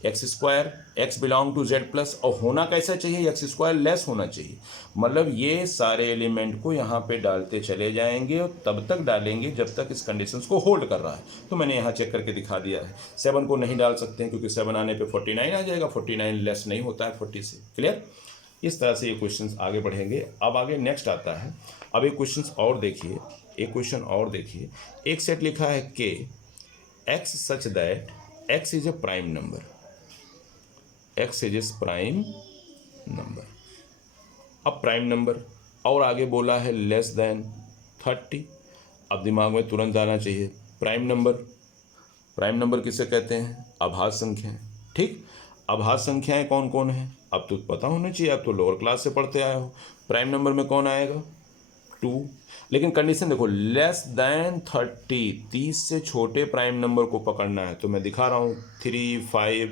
X square, x belong to z plus, और होना कैसा चाहिए? एक्स स्क्वायर लेस होना चाहिए। मतलब ये सारे एलिमेंट को यहाँ पे डालते चले जाएंगे और तब तक डालेंगे जब तक इस कंडीशंस को होल्ड कर रहा है। तो मैंने यहाँ चेक करके दिखा दिया है। 7 को नहीं डाल सकते हैं क्योंकि 7 आने पे 49 आ जाएगा। 49 लेस नहीं होता है 40 से। क्लियर? इस तरह से ये क्वेश्चंस आगे बढ़ेंगे। अब आगे नेक्स्ट आता है। अब एक क्वेश्चंस और देखिए, एक क्वेश्चन और देखिए। एक सेट लिखा है के x such that x is A prime number, x is A prime number. अब प्राइम नंबर और आगे बोला है लेस देन 30। अब दिमाग में तुरंत आना चाहिए प्राइम नंबर। प्राइम नंबर किसे कहते हैं? अभाज्य संख्याएं। ठीक, अभाज्य संख्याएं कौन कौन है? अब तो पता होना चाहिए, अब तो लोअर क्लास से पढ़ते आए हो। प्राइम नंबर में कौन आएगा? 2। लेकिन कंडीशन देखो, लेस देन 30, 30 से छोटे प्राइम नंबर को पकड़ना है। तो मैं दिखा रहा हूँ 3, 5,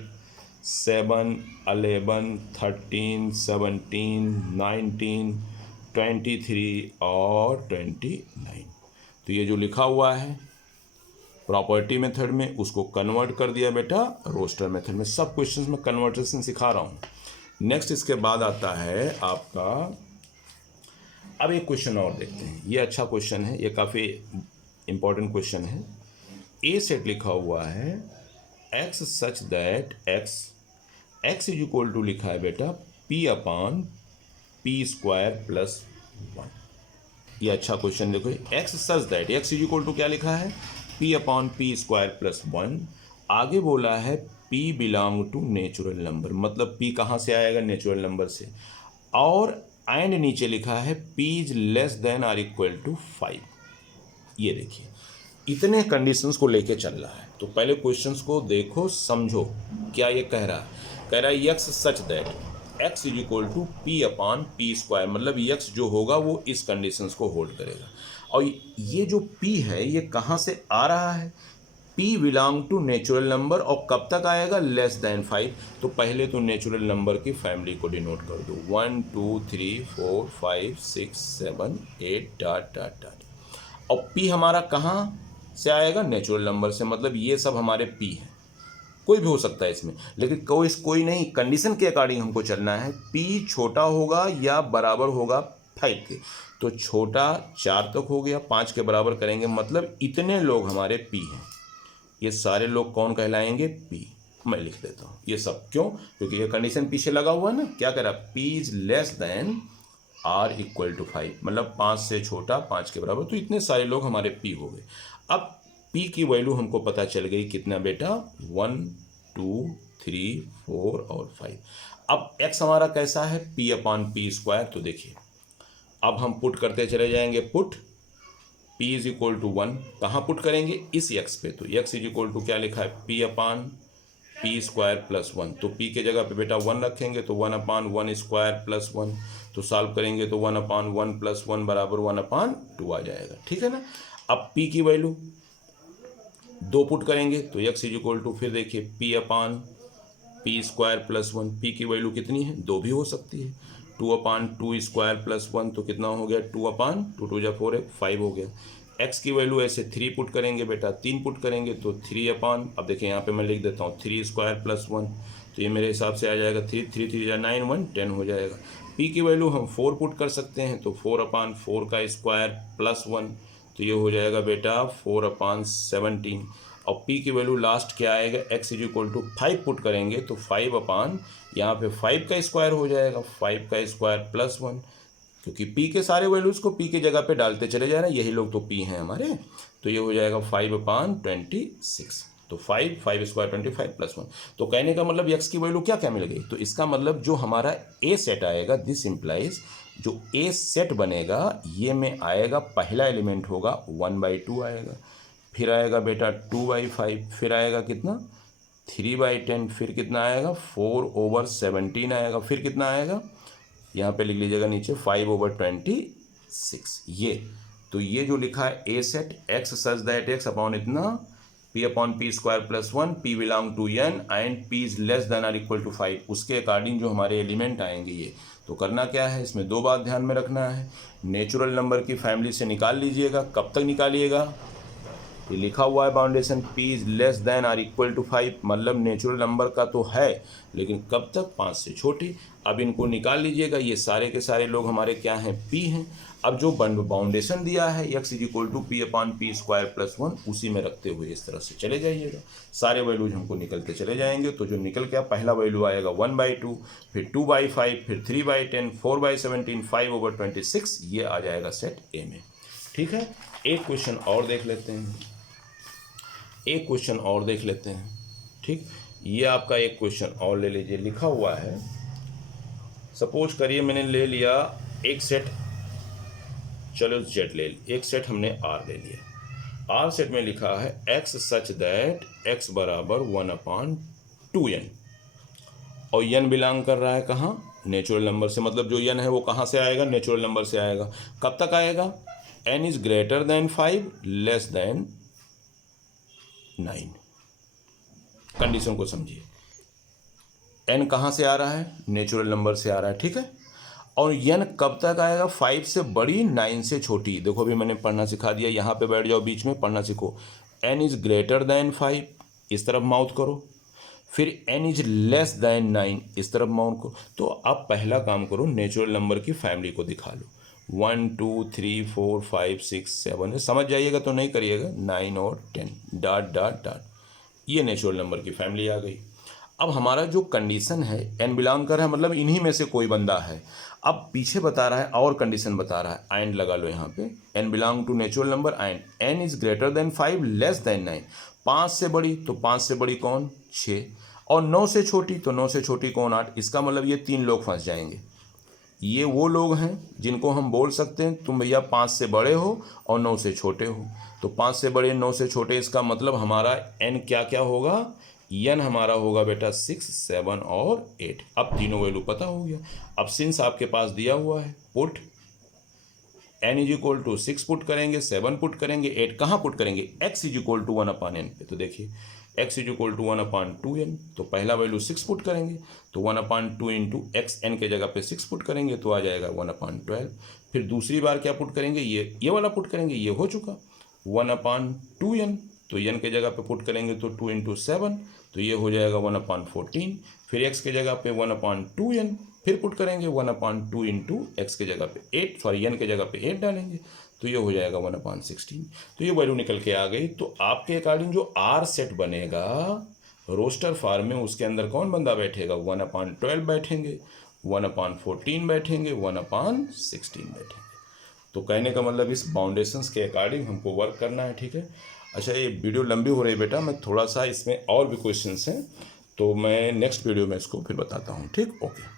7, 11, 13, 17, 19, 23 और 29। तो ये जो लिखा हुआ है प्रॉपर्टी मेथड में, उसको कन्वर्ट कर दिया बेटा रोस्टर मेथड में। सब क्वेश्चंस में कन्वर्टेशन सिखा रहा हूँ। नेक्स्ट इसके बाद आता है आपका, अब एक क्वेश्चन और देखते हैं। ये अच्छा क्वेश्चन है, ये काफ़ी इंपॉर्टेंट क्वेश्चन है। ए सेट लिखा हुआ है x such that x is equal to लिखा है बेटा p upon p square plus 1। ये अच्छा क्वेश्चन देखो, x such that x is equal to क्या लिखा है? P upon p square plus 1। आगे बोला है p belong to natural number, मतलब पी कहाँ से आएगा? नेचुरल नंबर से। और एंड नीचे लिखा है p is less than or equal to 5। ये देखिए, इतने कंडीशंस को लेके चल रहा है। तो पहले क्वेश्चंस को देखो, समझो क्या ये कह रहा है। कह रहा है x such that x is equal to p upon p square, मतलब एक्स जो होगा वो इस कंडीशंस को होल्ड करेगा। और ये जो p है ये कहाँ से आ रहा है? p belong to natural number, और कब तक आएगा? Less than 5। तो पहले तो नेचुरल नंबर की फैमिली को डिनोट कर दो, 1 2 3 4 5 6 7 8 डॉट डॉट डॉट। और p हमारा कहाँ से आएगा? नेचुरल नंबर से। मतलब ये सब हमारे p हैं, कोई भी हो सकता है इसमें, लेकिन कोई नहीं, कंडीशन के अकॉर्डिंग हमको चलना है। p छोटा होगा या बराबर होगा 5 के। तो छोटा 4 तक हो गया, 5 के बराबर करेंगे, मतलब इतने लोग हमारे p हैं। ये सारे लोग कौन कहलाएंगे? p। मैं लिख देता हूँ ये सब। क्यों? क्योंकि ये कंडीशन पीछे लगा हुआ है ना। क्या कह रहा है? p is less than r equal to 5, मतलब 5 से छोटा 5 के बराबर। तो इतने सारे लोग हमारे p हो गए। अब p की वैल्यू हमको पता चल गई, कितना बेटा? 1 2 3 4 और 5। अब x हमारा कैसा है? p upon p square. तो देखिए, अब हम पुट करते चले जाएंगे। Put p is equal to 1, कहाँ पुट करेंगे? इस x पे। तो x इज इक्वल टू क्या लिखा है? p upon p square plus 1। तो p के जगह पे बेटा 1 रखेंगे, तो 1 अपॉन 1 स्क्वायर प्लस 1। तो सॉल्व करेंगे तो 1 अपॉन 1 प्लस 1 बराबर 1 अपॉन 2 आ जाएगा। ठीक है ना? अब p की वैल्यू 2 पुट करेंगे, तो x इज इक्वल टू, फिर देखिए p upon p square plus 1। p की वैल्यू कितनी है? 2 भी हो सकती है। 2 अपॉन 2 स्क्वायर प्लस 1, तो कितना हो गया? 2 अपॉन 2 2 जा 4 है, 5 हो गया। x की वैल्यू ऐसे 3 पुट करेंगे बेटा, 3 पुट करेंगे तो 3 अपॉन, अब देखिए यहाँ पे मैं लिख देता हूँ 3 स्क्वायर प्लस 1। तो ये मेरे हिसाब से आ जाएगा 3 3 3 जा 9 1 10 हो जाएगा। p की वैल्यू हम 4 पुट कर सकते हैं, तो 4 अपॉन 4 का स्क्वायर प्लस 1। तो ये हो जाएगा बेटा 4 अपॉन 17। और p की वैल्यू लास्ट क्या आएगा? x is equal to 5 put करेंगे, तो 5 अपॉन यहाँ पे 5 का स्क्वायर हो जाएगा, 5 का स्क्वायर प्लस 1। क्योंकि p के सारे वैल्यूज़ को p की जगह पे डालते चले जा रहे हैं, यही लोग तो p हैं हमारे। तो ये हो जाएगा 5 अपॉन 26। तो 5 स्क्वायर 25 प्लस 1। तो कहने का मतलब x की वैल्यू क्या क्या मिल गई? तो इसका मतलब जो हमारा a सेट आएगा, दिस इम्प्लाइज जो ए सेट बनेगा ये में आएगा, पहला एलिमेंट होगा 1/2 आएगा, फिर आएगा बेटा 2/5, फिर आएगा कितना 3/10, फिर कितना आएगा 4/17 आएगा, फिर कितना आएगा यहाँ पे लिख लीजिएगा नीचे 5/26। ये जो लिखा है a set X such that X upon इतना p/p² + 1 p belong to n and p is less than or equal to 5, उसके अकॉर्डिंग जो हमारे एलिमेंट आएंगे ये। तो करना क्या है, इसमें दो बात ध्यान में रखना है, नेचुरल नंबर की फैमिली से निकाल लीजिएगा। कब तक निकालिएगा, ये लिखा हुआ है बाउंडेशन p is less than or equal to 5, मतलब नेचुरल नंबर का तो है लेकिन कब तक, 5 से छोटी। अब इनको निकाल लीजिएगा, ये सारे के सारे लोग हमारे क्या हैं, p हैं। अब जो बाउंडेशन दिया है x is equal to p/p² + 1, उसी में रखते हुए इस तरह से चले जाइएगा, सारे वैल्यूज हमको निकलते चले जाएंगे। तो जो निकल के पहला वैल्यू आएगा 1/2, फिर 2/5, फिर 3/10, 4/17, 5/26, ये आ जाएगा सेट ए में। ठीक है, एक क्वेश्चन और देख लेते हैं, ठीक। ये आपका एक क्वेश्चन और ले लीजिए, लिखा हुआ है, सपोज करिए मैंने ले लिया एक सेट, चलो जेड ले लिया, एक सेट हमने आर ले लिया। आर सेट में लिखा है एक्स सच दैट एक्स बराबर 1/2n, और n बिलोंग कर रहा है कहाँ, नेचुरल नंबर से, मतलब जो n है वो कहाँ से आएगा, नेचुरल नंबर से आएगा। कब तक आएगा, n is greater than 5 less than 9। Condition को समझिए, n कहाँ से आ रहा है, नेचुरल नंबर से आ रहा है, ठीक है। और n कब तक आएगा, 5 से बड़ी 9 से छोटी। देखो अभी मैंने पढ़ना सिखा दिया, यहाँ पे बैठ जाओ बीच में, पढ़ना सीखो। n इज ग्रेटर देन 5, इस तरफ माउथ करो, फिर n इज लेस देन 9, इस तरफ माउथ करो। तो अब पहला काम करो, नेचुरल नंबर की फैमिली को दिखा लो, 1 2 3 4 5 6 7, समझ जाइएगा तो नहीं करिएगा, 9 और 10 डॉट डॉट डॉट, ये नेचुरल नंबर की फैमिली आ गई। अब हमारा जो कंडीशन है n बिलोंग कर है, मतलब इन्हीं में से कोई बंदा है। अब पीछे बता रहा है और कंडीशन बता रहा है, एंड लगा लो यहाँ पे, n belong to natural number and n is greater than 5 less than 9। 5 से बड़ी, तो 5 से बड़ी कौन, 6, और 9 से छोटी, तो 9 से छोटी कौन, 8। इसका मतलब ये 3 लोग फंस जाएंगे। ये वो लोग हैं जिनको हम बोल सकते हैं तुम भैया 5 से बड़े हो और 9 से छोटे हो। तो 5 से बड़े 9 से छोटे, इसका मतलब हमारा n क्या क्या होगा, n हमारा होगा बेटा 6 7 और 8। अब तीनों वैल्यू पता हो गया। अब सिंस आपके पास दिया हुआ है, put n is equal to 6 put करेंगे, 7 पुट करेंगे, 8 कहाँ पुट करेंगे, x is equal to 1/n पे। तो देखिए x is equal to 1/2n, तो पहला वैल्यू 6 पुट करेंगे, तो 1/2 इंटू एक्स एन के जगह पे 6 पुट करेंगे तो आ जाएगा 1/12। फिर दूसरी बार क्या पुट करेंगे, ये वाला पुट करेंगे, ये हो चुका 1/2n, तो n के जगह पे पुट करेंगे तो 2 इंटू 7, तो ये हो जाएगा 1/14। फिर x के जगह पे 1/2n, फिर पुट करेंगे 1/2 इंटू एक्स के जगह पे 8, सॉरी n के जगह पे 8 डालेंगे, तो ये हो जाएगा 1/16। तो ये वैल्यू निकल के आ गई। तो आपके अकॉर्डिंग जो आर सेट बनेगा रोस्टर फॉर्म में, उसके अंदर कौन बंदा बैठेगा, 1/12 बैठेंगे, 1/14 बैठेंगे, 1/16 बैठेंगे। तो कहने का मतलब इस बाउंडेशंस के अकॉर्डिंग हमको वर्क करना है, ठीक है। अच्छा, ये वीडियो लंबी हो रही है बेटा, मैं थोड़ा सा इसमें और भी क्वेश्चंस हैं तो मैं नेक्स्ट वीडियो में इसको फिर बताता हूँ, ठीक, ओके।